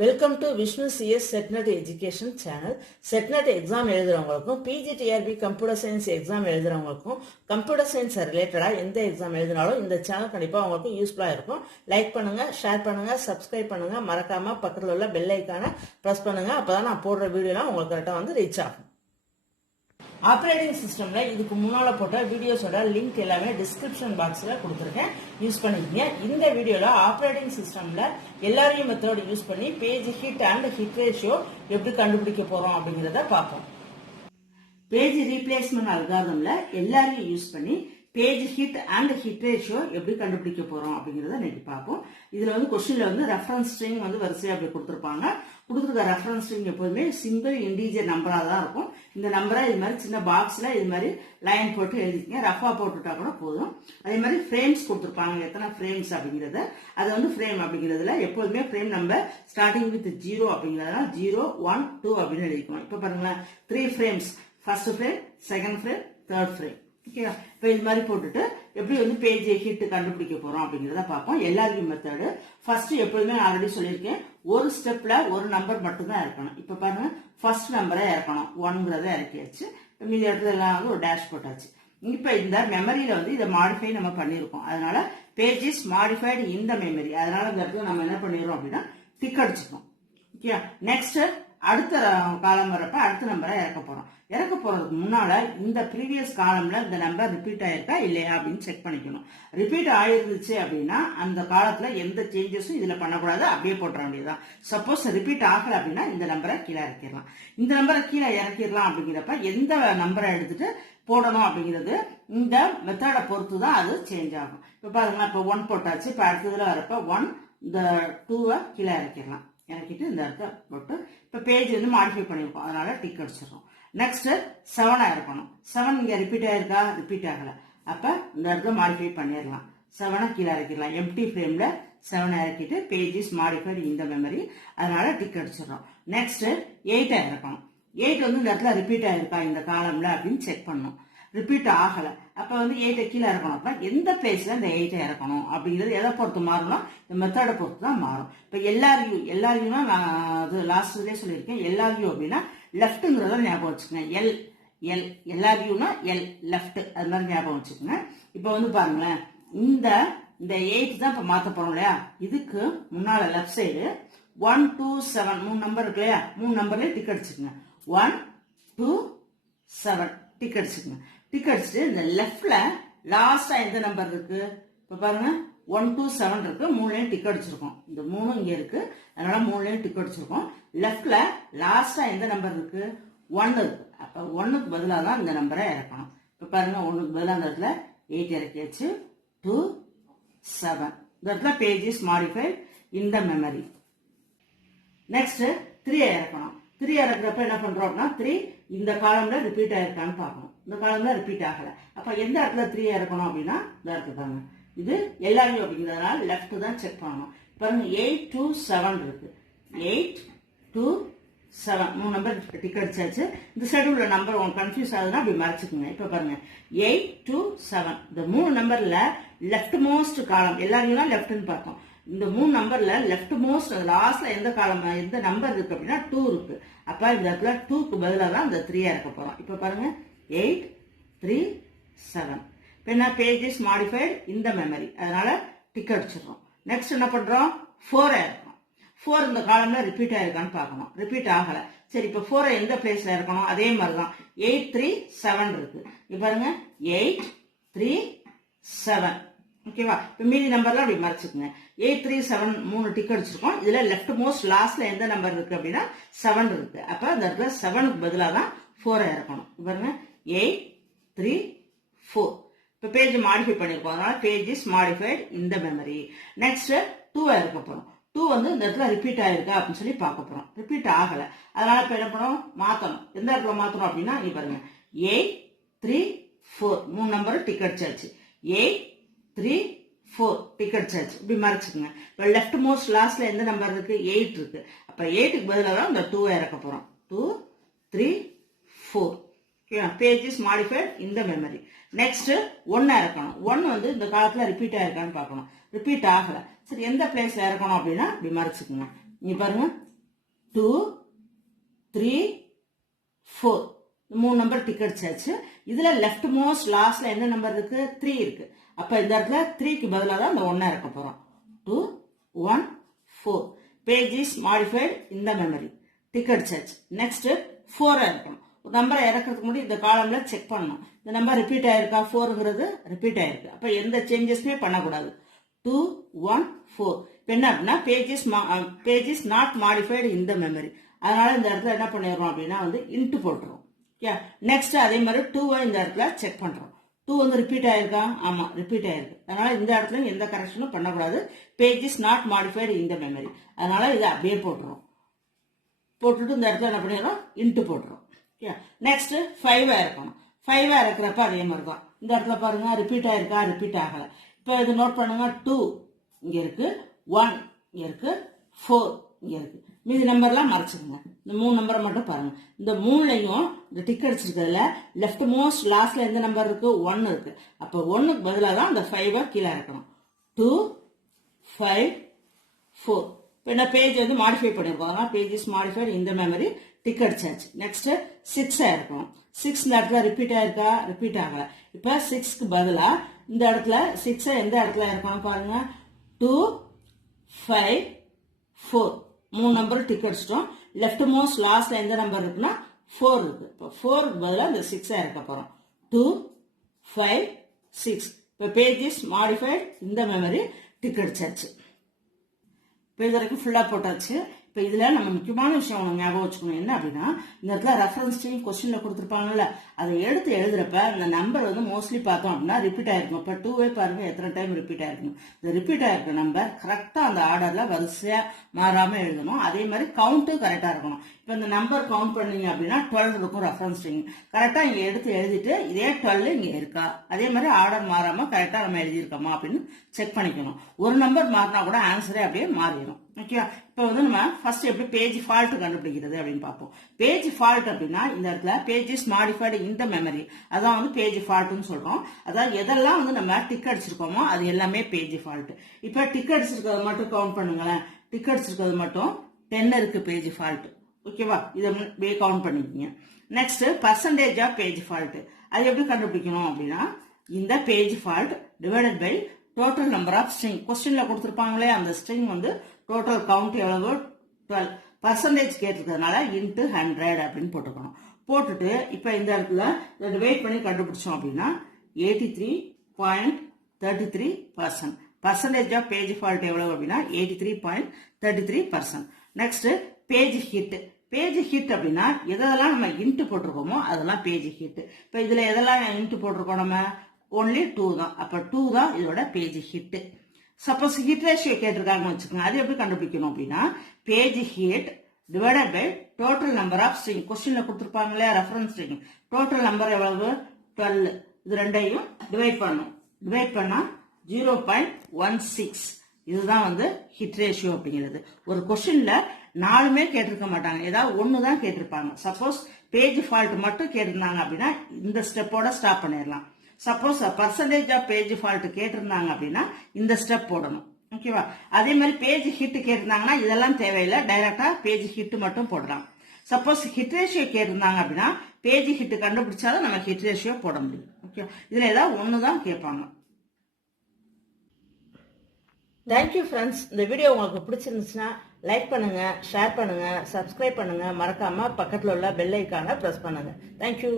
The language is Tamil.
Welcome to Vishnu CS SETNET Education Channel. SETNET exam எழுதுறவங்களுக்கும் PG TRB Computer Science exam எழுதுறவங்களுக்கும் Computer Science related எந்த exam எழுதினாலும் இந்த சேனல் கண்டிப்பா உங்களுக்கு யூஸ்ஃபுல்லா இருக்கும். லைக் பண்ணுங்க, ஷேர் பண்ணுங்க, சப்ஸ்கிரைப் பண்ணுங்க, மறக்காம பக்கத்துல உள்ள பெல் ஐகானை பிரஸ் பண்ணுங்க. அப்பதான் நான் போடுற வீடியோலாம் உங்களுக்கு கரெக்டா வந்து ரீச் ஆகும். ஆப்ரேட்டிங் சிஸ்டம்ல இதுக்கு முன்னால போட்ட வீடியோஸோட லிங்க் எல்லாமே டிஸ்கிரிப்ஷன் பாக்ஸ்ல கொடுத்துருக்கேன், யூஸ் பண்ணிக்கங்க. இந்த வீடியோல ஆப்ரேட்டிங் சிஸ்டம்ல LRU மெத்தட் யூஸ் பண்ணி page hit and hit ratio எப்படி கண்டுபிடிக்க போறோம் அப்படிங்கறத பார்ப்போம். பேஜ் ரீப்ளேஸ்மெண்ட் அல்காரிதம்ல LRU யூஸ் பண்ணி page hit and hit ratio எப்படி கண்டுபிடிக்க போறோம் அப்படிங்கறத இன்னைக்கு பார்ப்போம். இதுல வந்து கொஸ்டின்ல வந்து ரெஃபரன்ஸ் ஸ்ட்ரிங் வந்து வரிசையா அப்படி கொடுத்திருப்பாங்க. கொடுத்துருக்க ரெஃபரன்ஸ் ஸ்ட்ரிங் எப்போதுமே சிங்கிள் இண்டீஜர் நம்பரா தான் இருக்கும். இந்த நம்பரை இது மாதிரி சின்ன பாக்ஸ்ல இது மாதிரி லைன் போட்டு எழுதிக்கங்க, ரஃபா போட்டுட்டா கூட போதும். அதே மாதிரி ஃப்ரேம்ஸ் கொடுத்துருப்பாங்க, எத்தனை ஃப்ரேம்ஸ் அப்படிங்கறத. அது வந்து ஃப்ரேம் அப்படிங்கிறதுல எப்போதுமே ஃப்ரேம் நம்பர் ஸ்டார்டிங் வித் 0 அப்படிங்கறதுனால 0, 1, 2 அப்படின்னு எழுதிக்கணும். இப்ப பாருங்களேன், 3 frames, first frame, second frame, third frame. ஓகேவா? இப்ப இது மாதிரி போட்டுட்டு எப்படி வந்து பேஜ் ஹிட் கண்டுபிடிக்க போறோம் அப்படிங்கறத பார்ப்போம். LRU மெத்தட் ஃபர்ஸ்ட் எப்போதுமே ஆல்ரெடி சொல்லியிருக்கேன், ஒரு ஸ்டெப்ல ஒரு நம்பர் மட்டும் தான் இருக்கணும். இப்ப பாருங்க, ஃபர்ஸ்ட் நம்பரை இறக்கணும், 1ங்கிறத இறக்கியாச்சு. மீதி இடத்துல எல்லாம் வந்து ஒரு டேஷ் போட்டாச்சு. இப்ப இந்த மெமரியில வந்து இதை மாடிஃபை நம்ம பண்ணிருக்கோம். அதனால பேஜ் இஸ் மாடிஃபைடு இந்த மெமரி. அதனால இந்த இடத்துல நம்ம என்ன பண்ணிடுறோம் அப்படின்னா டிக் அடிச்சுக்கணும். ஓகே, நெக்ஸ்ட் அடுத்த காலம் வரப்ப அடுத்த நம்பரை இறக்க போறோம். இறக்க போறதுக்கு முன்னால இந்த ப்ரீவியஸ் காலம்ல இந்த நம்பர் ரிப்பீட் ஆயிருக்கா இல்லையா அப்படின்னு செக் பண்ணிக்கணும். ரிப்பீட் ஆயிருந்துச்சு அப்படின்னா அந்த காலத்துல எந்த சேஞ்சஸும் இதுல பண்ணக்கூடாது, அப்படியே போட்டுற வேண்டியதுதான். சப்போஸ் ரிப்பீட் ஆகல அப்படின்னா இந்த நம்பரை கீழே இறக்கிடலாம். இந்த நம்பரை கீழே இறக்கிடலாம் அப்படிங்கிறப்ப எந்த நம்பரை எடுத்துட்டு போடணும் அப்படிங்கிறது இந்த மெத்தடை பொறுத்து தான் அது சேஞ்ச் ஆகும். இப்ப பாருங்க, இப்ப 1 போட்டாச்சு. இப்ப அடுத்ததுல வரப்ப 1, இந்த 2 கீழே இறக்கிடலாம். இறக்கிட்டு இந்த இடத்த போட்டு இப்ப பேஜ் வந்து மாடிஃபை பண்ணிருக்கோம், அதனால டிக் அடிச்சிடறோம். நெக்ஸ்ட் 7 இருக்கணும். 7 இங்க ரிப்பீட் ஆயிருக்கா? ரிப்பீட் ஆகல. அப்ப இந்த இடத்துல மாடிஃபை பண்ணிடலாம். 7 கீழே இறக்கிடலாம். எம்டி ஃப்ரேம்ல 7 இறக்கிட்டு பேஜ் இஸ் மாடிஃபைடு இந்த மெமரி, அதனால டிக் அடிச்சிடறோம். நெக்ஸ்ட் 8 இறக்கணும். 8 வந்து இந்த இடத்துல ரிப்பீட் ஆயிருக்கா இந்த காலம்ல அப்படின்னு செக் பண்ணணும். ரிப்பீட் ஆகல. அப்ப வந்து 8 கீழே இறக்கணும். அப்ப எந்த பிளேஸ்ல இந்த 8 இறக்கணும் அப்படிங்கிறது எதை பொறுத்து மாறும்னா இந்த மெத்தடை பொறுத்து தான் மாறும். இப்ப LRUனா நான் அது லாஸ்ட்லயே சொல்லியிருக்கேன். LRU அப்படின்னா லெஃப்ட்ங்கிறத ஞாபகம் வச்சுக்கோங்க. LRUனா லெஃப்ட், அது மாதிரி ஞாபகம் வச்சுக்கோங்க. இப்ப வந்து பாருங்களேன், இந்த 8 தான் இப்ப மாத்த போறோம் இல்லையா? இதுக்கு முன்னால லெஃப்ட் சைடு 1, 2, 7 3 நம்பர் இருக்கு இல்லையா? 3 நம்பர்லயே டிக் அடிச்சுக்கோங்க. 1, 2, 7 டிக் அடிச்சுக்கோங்க. டிக் அடிச்சுட்டு இந்த லெஃப்ட்ல லாஸ்டா எந்த நம்பர் இருக்கு? இப்ப பாருங்க, 1, 2, 7 இருக்கு. 3லயும் டிக் அடிச்சிருக்கோம். இந்த 3 இங்க இருக்கு, அதனால 3லயும் டிக் அடிச்சிருக்கோம். லெஃப்ட்ல லாஸ்டா எந்த நம்பர் இருக்கு? 1 இருக்கு. அப்ப 1க்கு பதிலா தான் இந்த நம்பரை இறக்கணும். இப்ப பாருங்க, 1க்கு பதிலா இந்த இடத்துல 8 இறக்கியாச்சு. 2, 7 இந்த இடத்துல பேஜ் இஸ் மாடிஃபைட் இந்த மெமரி. நெக்ஸ்ட் 3 இறக்கணும். 3 இறக்குறப்ப என்ன பண்றோம் அப்படின்னா 3 இந்த காலம்ல ரிப்பீட் ஆயிருக்கான்னு பார்க்கணும். இந்த காலம்ல ரிப்பீட் ஆகல. அப்ப எந்த இடத்துல 3 இறக்கணும் அப்படின்னா இந்த இடத்துல தாங்க. இது LRU அப்படிங்கிறதுனால லெஃப்ட் தான் செக் பண்ணணும். பாருங்க, 8, 2, 7 இருக்கு. 8, 2, 7 3 நம்பர் டிக் அடிச்சாச்சு. இந்த சைடு உள்ள நம்பர் உங்களுக்கு கன்ஃபியூஸ் ஆகுதுன்னா அப்படி மறைச்சுக்குங்க. இப்ப பாருங்க, 8, 2, 7 இந்த 3 நம்பர்ல லெஃப்ட் மோஸ்ட் காலம் LRUனா லெஃப்ட்னு பார்த்தோம். இந்த 3 நம்பர்ல லெஃப்ட் மோஸ்ட் லாஸ்ட்ல எந்த காலம் எந்த நம்பர் இருக்கு அப்படின்னா 2 இருக்கு. அப்ப இந்த இடத்துல 2க்கு பதிலா தான் இந்த 3 இறக்க போறோம். இப்ப பாருங்க, 8, 3, 7 இப்ப என்ன பேஜ் இஸ் மாடிஃபைடு இந்த மெமரி, அதனால டிக் அடிச்சிடறோம். நெக்ஸ்ட் என்ன பண்றோம்? 4 இறக்கணும். 4 இந்த காலம்ல ரிப்பீட் ஆயிருக்கான்னு பார்க்கணும். ரிப்பீட் ஆகல. சரி, இப்ப 4 எந்த பிளேஸ்ல இருக்கணும்? அதே மாதிரிதான் 8, 3, 7 இருக்கு. இப்ப பாருங்க, 8, 3, 7 ஓகேவா? இப்ப மீதி நம்பர்லாம் அப்படி மறைச்சுக்குங்க. 8, 3, 7 3 டிக் அடிச்சிருக்கோம். இதுல லெஃப்ட் மோஸ்ட் லாஸ்ட்ல எந்த நம்பர் இருக்கு அப்படின்னா 7 இருக்கு. அப்ப இந்த இடத்துல 7க்கு பதிலா தான் 4 இறக்கணும். பாருங்க, 8, 3, 4 இப்ப பேஜ் மாடிஃபை பண்ணிருக்கோம், அதனால பேஜ் இஸ் மாடிஃபைடு இந்த மெமரி. நெக்ஸ்ட் 2 இறக்க போறோம். 2 வந்து இந்த இடத்துல ரிப்பீட் ஆயிருக்கா அப்படின்னு சொல்லி பார்க்க போறோம். ரிப்பீட் ஆகல. அதனால இப்ப என்ன பண்ணணும்? மாத்தணும். எந்த இடத்துல மாத்தணும் அப்படின்னா இங்க பாருங்க, 8, 3, 4 3 நம்பர் டிக் அடிச்சாச்சு. 8, 3, 4 டிக் அடிச்சாச்சு. இப்படி மறைச்சுக்குங்க. இப்ப லெஃப்ட் மோஸ்ட் லாஸ்ட்ல எந்த நம்பர் இருக்கு? 8 இருக்கு. அப்ப 8க்கு பதிலாக தான் இந்த 2 இறக்க போறோம். 2, 3, 4 பேஜ் இஸ் மாடிஃபைட் இந்த மெமரி. நெக்ஸ்ட் 1 இறக்கணும். 1 வந்து இந்த காலத்துல ரிப்பீட் ஆயிருக்கான்னு பார்க்கணும். ரிப்பீட் ஆகல. சரி, எந்த பிளேஸ்ல இறக்கணும் அப்படின்னா இப்படி மறைச்சுக்குங்க. இங்க பாருங்க, 2 3 4 மூணு நம்பர் டிக் அடிச்சாச்சு. இதுல லெஃப்ட் மோஸ்ட் லாஸ்ட்ல என்ன நம்பர் இருக்கு? 3 இருக்கு. அப்ப இந்த இடத்துல 3க்கு பதிலாக தான் இந்த 1 இறக்க போறோம். 2 1 4 page is modified in the memory. Tick அடிச்சாச்சு. நெக்ஸ்ட் 4 இருக்கணும். ஒரு நம்பரை இறக்கிறதுக்கு முன்னாடி இந்த காலம்ல செக் பண்ணணும். இந்த நம்பர் ரிப்பீட் ஆயிருக்கா? 4ங்கிறது ரிப்பீட் ஆயிருக்கு. அப்ப எந்த சேஞ்சஸுமே பண்ணக்கூடாது. 2 1 4 இப்போ என்ன அப்படின்னா page is not modified in the memory. அதனால இந்த இடத்துல என்ன பண்ணிடுறோம் அப்படின்னா இன்ட்டு போட்டுரும். நெக்ஸ்ட் அதே மாதிரி 2 இந்த இடத்துல செக் பண்றோம். 2 ரிப்பீட் ஆயிருக்கா? ஆமா, ரிப்பீட் ஆயிருக்கு. அதனால இந்த இடத்துல எந்த கரெக்ஷனும் பண்ணக்கூடாது. Page is not modified in the memory. அதனால இதை அப்படியே போட்டுரும். போட்டுட்டு இந்த இடத்துல என்ன பண்ணிடுறோம்? இன்ட்டு போட்டுரும். நெக்ஸ்ட் 5 இருக்கணும். 5 இருக்கிறப்ப அதே மாதிரி தான். இந்த இடத்துல பாருங்க ரிப்பீட் ஆயிருக்கா? ரிப்பீட் ஆகல. இப்போ இது நோட் பண்ணுங்க. 2 இங்க இருக்கு, 1 இங்க இருக்கு, 4 இங்க இருக்கு. மீதி நம்பர்லாம் மறைச்சிருங்க. இந்த 3 நம்பரை மட்டும் பாருங்க. இந்த 3லையும் இந்த டிக் அடிச்சிருக்கிறதுல லெஃப்ட் மோஸ்ட் லாஸ்ட்ல எந்த நம்பர் இருக்கு? 1 இருக்கு. அப்போ 1க்கு பதிலாக தான் இந்த 5 கீழே இருக்கணும். 2 5 4 இப்போ என்ன பேஜ் மாடிஃபை பண்ணிருக்கோம். பேஜ் இஸ் மாடிஃபைட் இந்த மெமரி. டிக் அடிச்சாச்சு. நெக்ஸ்ட் 6 இருக்கணும். 6 இந்த இடத்துல ரிப்பீட் ஆயிருக்கா? ரிப்பீட் ஆகல. இப்போ 6க்கு பதிலா இந்த இடத்துல 6 எந்த இடத்துல இருக்கணும் பாருங்க. 2 5 4 மூணு நம்பர் டிக் அடிச்சிட்டோம். லெஃப்ட் மோஸ்ட் லாஸ்ட்ல எந்த நம்பர் இருக்குன்னா 4 இருக்கு. இப்போ 4க்கு பதிலாக இந்த 6 இருக்க போறோம். 2 5 6 இப்போ பேஜ் இஸ் மாடிஃபைட் இந்த மெமரி. டிக் அடிச்சாச்சு. இப்போ இது வரைக்கும் ஃபுல்லா போட்டாச்சு. இப்போ இதுல நம்ம முக்கியமான விஷயம் ஒன்று ஞாபகம் வச்சுக்கணும். என்ன அப்படின்னா இந்த இடத்துல ரெஃபரன்ஸ் ஸ்ட்ரிங் கொஸ்டின்ல கொடுத்துருப்பாங்கல்ல, அதை எடுத்து எழுதுறப்ப இந்த நம்பர் மோஸ்ட்லி பார்த்தோம் அப்படின்னா ரிப்பீட் ஆயிருக்கும். இப்போ 2வே பாருங்க எத்தனை டைம் ரிப்பீட் ஆயிருக்கும். இந்த ரிப்பீட் ஆயிருக்க நம்பர் கரெக்டா அந்த ஆர்டர்ல வரிசையா மாறாம எழுதணும். அதே மாதிரி கவுண்ட்டும் கரெக்டா இருக்கணும். இப்போ இந்த நம்பர் கவுண்ட் பண்ணீங்க அப்படின்னா 12 இருக்கும் ரெஃபரன்ஸ் ஸ்ட்ரிங். கரெக்டா இங்க எடுத்து எழுதிட்டு இதே 12 இங்க இருக்கா, அதே மாதிரி ஆர்டர் மாறாம கரெக்டா நம்ம எழுதியிருக்கோமா அப்படின்னு செக் பண்ணிக்கணும். ஒரு நம்பர் மாறினா கூட ஆன்சரே அப்படியே மாறிடும். ஓகே, இப்போ நம்ம ஃபர்ஸ்ட் எப்படி பேஜ் ஃபால்ட் கண்டுபிடிக்கிறது அப்படின்னு பார்ப்போம். பேஜ் ஃபால்ட் அப்படின்னா இந்த இடத்துல page is modified in the memory, அதான் பேஜ் ஃபால்ட்னு சொல்றோம். அதாவது எதெல்லாம் நம்ம டிக் அடிச்சிருக்கோமோ அது எல்லாமே பேஜ் ஃபால்ட். இப்போ டிக் அடிச்சிருக்கிறது மட்டும் கவுண்ட் பண்ணுங்களேன். டிக் அடிச்சிருக்கிறது மட்டும் 10 இருக்கு பேஜ் ஃபால்ட். ஓகேவா, இதை கவுண்ட் பண்ணிக்கோங்க. Next percentage of page fault. அது எப்படி கண்டுபிடிக்கணும் அப்படின்னா இந்த page fault divided by total number of string. கொஸ்டின்ல கொடுத்துருப்பாங்களே அந்த ஸ்ட்ரிங் டோட்டல் கவுண்ட் எவ்வளவு 12. பர்சன்டேஜ் கேட்டிருக்கிறதுனால இன்ட்டு 100 அப்படின்னு போட்டுக்கணும். போட்டுட்டு இப்போ இந்த இடத்துல டிவைட் பண்ணி கண்டுபிடிச்சோம் அப்படின்னா 83.33%. பர்சன்டேஜ் ஆஃப் பேஜ் ஃபால்ட் எவ்வளவு அப்படின்னா 83.33%. Next page hit. Page hit அப்படின்னா எதெல்லாம் நம்ம இன்ட்டு போட்டிருக்கோமோ அதெல்லாம் பேஜ் ஹிட். இப்போ இதுல எதெல்லாம் இன்ட்டு போட்டிருக்கோம் நம்ம? ஒன்லி 2 தான். அப்ப 2 தான் இதோட page hit. Suppose hit ratio கேட்டிருக்காங்கன்னு வச்சுக்கோங்க. அது எப்படி கண்டுபிடிக்கணும் அப்படின்னா page hit divided by total number of string. கொஸ்டின்ல கொடுத்துருப்பாங்களே ரெஃபரன்ஸ் ஸ்ட்ரிங். டோட்டல் நம்பர் எவ்வளவு? 12. இது ரெண்டையும் டிவைட் பண்ணணும். டிவைட் பண்ணா 0.16. இதுதான் ஹிட் ரேஷியோ அப்படிங்கிறது. ஒரு கொஸ்டின்ல 4மே கேட்டிருக்க மாட்டாங்க, ஏதாவது 1 தான் கேட்டிருப்பாங்க. சப்போஸ் பேஜ் ஃபால்ட் மட்டும் கேட்டிருந்தாங்க அப்படின்னா இந்த ஸ்டெப்போட ஸ்டாப் பண்ணிடலாம். Suppose percentage of page fault கேட்டிருந்தாங்க அப்படின்னா இந்த ஸ்டெப் போடணும். ஓகேவா, அதே மாதிரி பேஜ் ஹிட் கேட்டிருந்தாங்கன்னா இதெல்லாம் தேவையில்லை, டைரக்டா பேஜ் ஹிட் மட்டும் போடலாம். சப்போஸ் ஹிட் ரேஷியோ கேட்டிருந்தாங்க அப்படின்னா பேஜ் ஹிட் கண்டுபிடிச்சாலும் நம்ம ஹிட் ரேஷியோ போட முடியும். ஓகே, இதுல ஏதாவது 1 தான் கேட்பாங்க. Thank you friends. இந்த வீடியோ உங்களுக்கு பிடிச்சிருந்துச்சுன்னா லைக் பண்ணுங்க, ஷேர் பண்ணுங்க, சப்ஸ்கிரைப் பண்ணுங்க, மறக்காம பக்கத்தில் உள்ள பெல் ஐக்கானை பிரஸ் பண்ணுங்க. தேங்க்யூ.